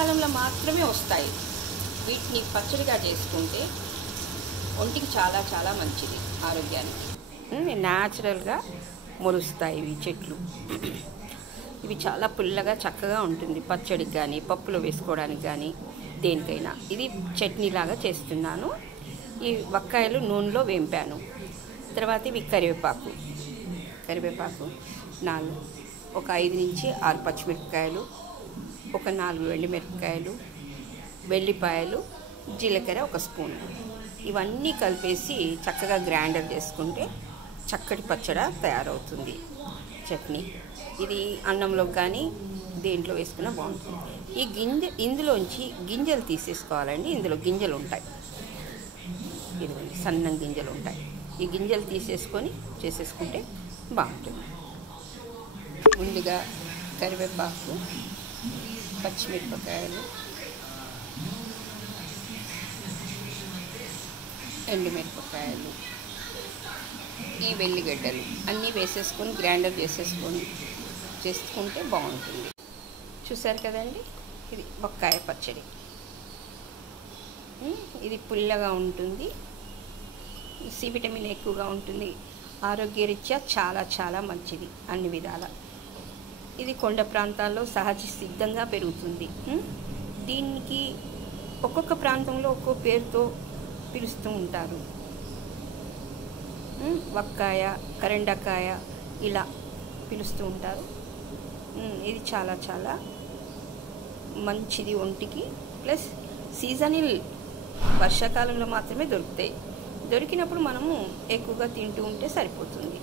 వర్షాకాలంలో మాత్రమే వస్తాయి. వీటిని పచ్చడిగా చేసుకుంటే ఒంటికి చాలా చాలా మంచిది, ఆరోగ్యానికి. న్యాచురల్గా మొలుస్తాయి ఇవి చెట్లు. ఇవి చాలా పుల్లగా చక్కగా ఉంటుంది పచ్చడికి కానీ, పప్పులో వేసుకోవడానికి కానీ, దేనికైనా. ఇది చట్నీలాగా చేస్తున్నాను. ఈ వక్కాయలు నూనెలో వేంపాను. తర్వాత ఇవి కరివేపాకు 4, ఒక 5 నుంచి 6 పచ్చిమిరపకాయలు, ఒక 4 ఎండుమిరపకాయలు, వెల్లిపాయలు, జీలకర్ర 1 స్పూన్. ఇవన్నీ కలిపేసి చక్కగా గ్రైండర్ చేసుకుంటే చక్కటి పచ్చడి తయారవుతుంది, చట్నీ. ఇది అన్నంలో కానీ దేంట్లో వేసుకున్నా బాగుంటుంది. ఇందులోంచి గింజలు తీసేసుకోవాలండి. ఇందులో గింజలు ఉంటాయి, ఇదిగోండి సన్న గింజలు ఉంటాయి. ఈ గింజలు తీసేసుకొని చేసేసుకుంటే బాగుంటుంది. ముందుగా కరివేపాకు, పచ్చిమిరపకాయలు, ఎండుమిరపకాయలు, ఈ వెల్లిగడ్డలు అన్నీ వేసేసుకొని గ్రైండర్ చేసుకుంటే బాగుంటుంది. చూసారు కదండి, ఇది వక్కాయ పచ్చడి. ఇది పుల్లగా ఉంటుంది, సి విటమిన్ ఎక్కువగా ఉంటుంది, ఆరోగ్యరీత్యా చాలా చాలా మంచిది అన్ని విధాల. ఇది కొండ ప్రాంతాల్లో సహజ సిద్ధంగా పెరుగుతుంది. దీనికి ఒక్కొక్క ప్రాంతంలో ఒక్కో పేరుతో పిలుస్తూ ఉంటారు. వక్కాయ, కరెండకాయ ఇలా పిలుస్తూ ఉంటారు. ఇది చాలా చాలా మంచిది ఒంటికి. ప్లస్ సీజనల్, వర్షాకాలంలో మాత్రమే దొరుకుతాయి. దొరికినప్పుడు మనము ఎక్కువగా తింటూ ఉంటే సరిపోతుంది.